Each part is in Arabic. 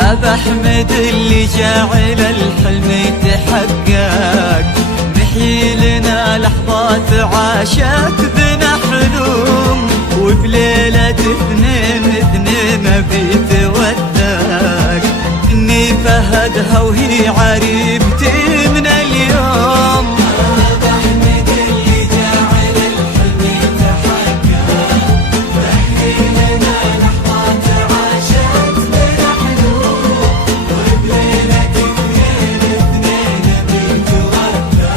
أبا أحمد اللي جعل الحلم يتحقق، نحيي لنا لحظات عاشت بنا حلوم، وبليلة اثنين بيتوثق، إني فهدها وهي عريبتي من اليوم. أبا أحمد اللي جعل الحلم يتحقق، نحيي لنا لحظات عاشت بنا حلوم، وبليلة اثنين بيتوثق،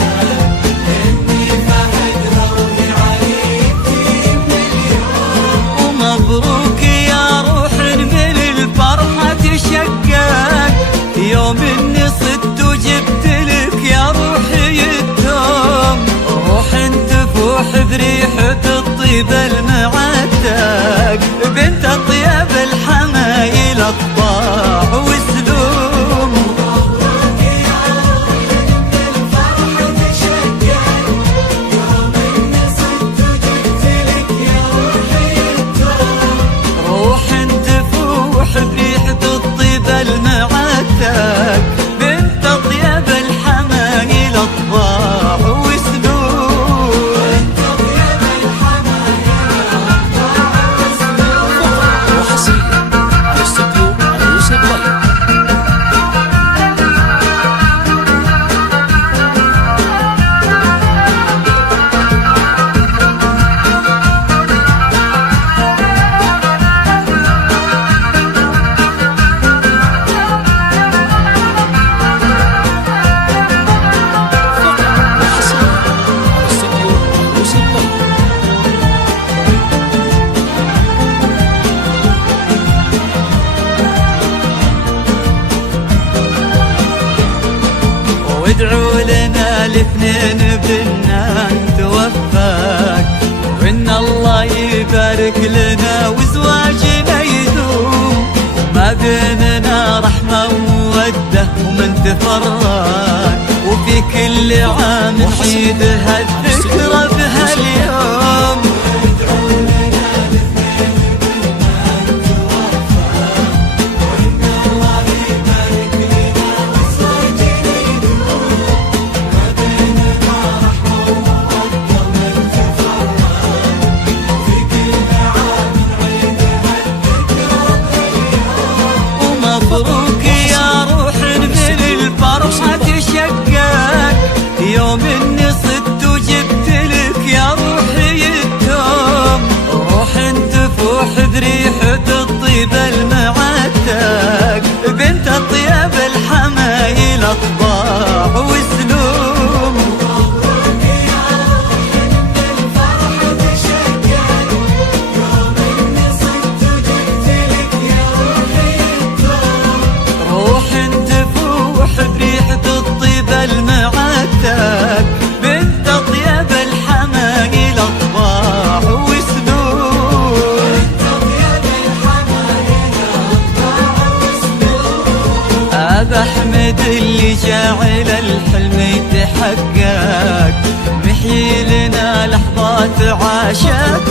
إني فهدها وهي عريبتي من اليوم. ومبروك يا روح من الفرحة تشقق، يوم اني صدت وجبت لك يا روحي التوم، روح تفوح بريحة الطيب المعتق، بنت اطيب الحمايل اطباع وسلوم. مبروك يا روح من الفرحة تشقق، يوم اني صدت وجبت لك يا روحي التوم، روح تفوح بريحة الطيب المعتق، بنت اطيب الحمايل اطباع وسلوم. انت طيب الحمايل اطباع وسلوم. وحصريا على استوديو عروس الطيب. وحصريا على استوديو عروس الطيب. وادعوا لنا الاثنين بنا نتوفق، وان الله يبارك لنا وزواجنا يدوم، ما بيننا رحمة ومودة ومن تفرق، وفي كل عام نعيد هالذكرى بهاليوم. ادعوا لنا الاثنين بنا نتوفق، وإن الله يبارك لنا وزواجنا يدوم، ما بيننا رحمة ومودة ومن تفرق، في كل عام نعيد هالذكرى بهاليوم. ومبروك يا روح من الفرحة تشقق، يوم اني صدت وجبت لك يا روحي التوم، روح تفوح بريحة الطيب المعتق، بنت اطيب الحمايل اطباع وسلوم. مبروك يا روح من الفرحة تشقق، يوم اني صدت وجبت لك يا روحي التوم، روح تفوح بريحة الطيب المعتق، بنت اطيب الحمايل اطباع وسلوم. انت طيب الحمايل اطباع وسلوم. أبا أحمد اللي جعل الحلم يتحقق، نحيي لنا لحظات عاشت